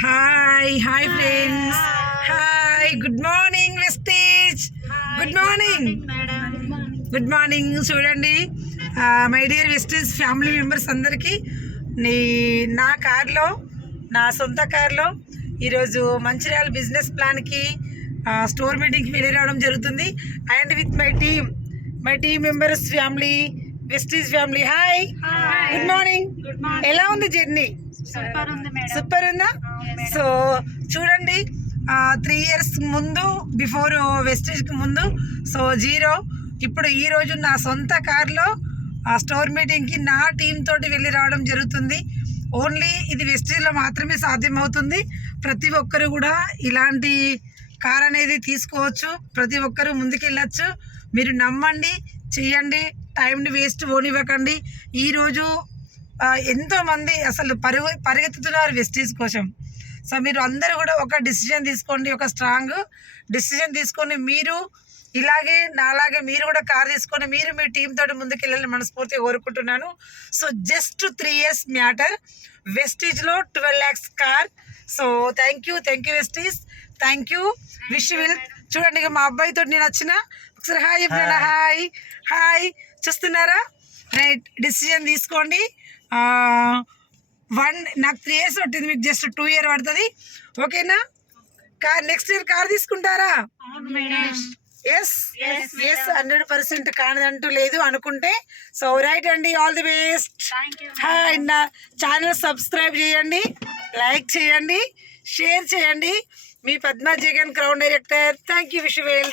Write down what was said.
Hi hi friends hi good morning Vestige good morning good morning చూడండి my dear Vestige family members అందరికీ నీ నా కార్లో నా సొంత కార్లో ఈరోజు మంచిర్యాల బిజినెస్ ప్లాన్కి స్టోర్ మీటింగ్కి వెళ్ళి రావడం జరుగుతుంది. And with my team my team members family Vestige family hi good morning ఎలా ఉంది జర్నీ సూపర్ ఉంది మేడం సూపర్ ఉందా? సో చూడండి త్రీ ఇయర్స్ ముందు బిఫోర్ వెస్టేజ్కి ముందు సో జీరో ఇప్పుడు ఈ రోజు నా సొంత కార్లో ఆ స్టోర్ మీటింగ్కి నా టీం తోటి వెళ్ళి రావడం జరుగుతుంది. ఓన్లీ ఇది వెస్టేజ్లో మాత్రమే సాధ్యమవుతుంది. ప్రతి ఒక్కరు కూడా ఇలాంటి కార్ అనేది తీసుకోవచ్చు. ప్రతి ఒక్కరూ ముందుకెళ్ళచ్చు. మీరు నమ్మండి చెయ్యండి టైంని వేస్ట్ పోనివ్వకండి. ఈరోజు ఎంతోమంది అసలు పరుగు పరిగెత్తుతున్నారు వెస్టీస్ కోసం. సో మీరు అందరూ కూడా ఒక డిసిజన్ తీసుకోండి ఒక స్ట్రాంగ్ డిసిజన్ తీసుకొని మీరు ఇలాగే నాలాగే మీరు కూడా కార్ తీసుకొని మీరు మీ టీం తోటి ముందుకు వెళ్ళాలని మనస్ఫూర్తిగా కోరుకుంటున్నాను. So just three years matter. వెస్టీజ్లో twelve lakhs car. So thank you thank you Vestige thank you wish will చూడండి మా అబ్బాయితో నేను వచ్చిన. ఒకసారి హాయ్ చెప్పిన హాయ్. హాయ్ చూస్తున్నారా? రైట్ డిసిజన్ తీసుకోండి. వన్ నాకు త్రీ ఇయర్స్ పట్టింది మీకు జస్ట్ టూ ఇయర్ పడుతుంది. ఓకేనా? కార్ నెక్స్ట్ ఇయర్ కార్ తీసుకుంటారా? ఎస్ ఎస్ హండ్రెడ్ పర్సెంట్ కానిదంటూ లేదు అనుకుంటే సో రైట్ అండి ఆల్ ది బెస్ట్ నా ఛానల్ సబ్స్క్రైబ్ చేయండి లైక్ చేయండి షేర్ చేయండి. మీ Padma Jagan crown director thank you విషువేల్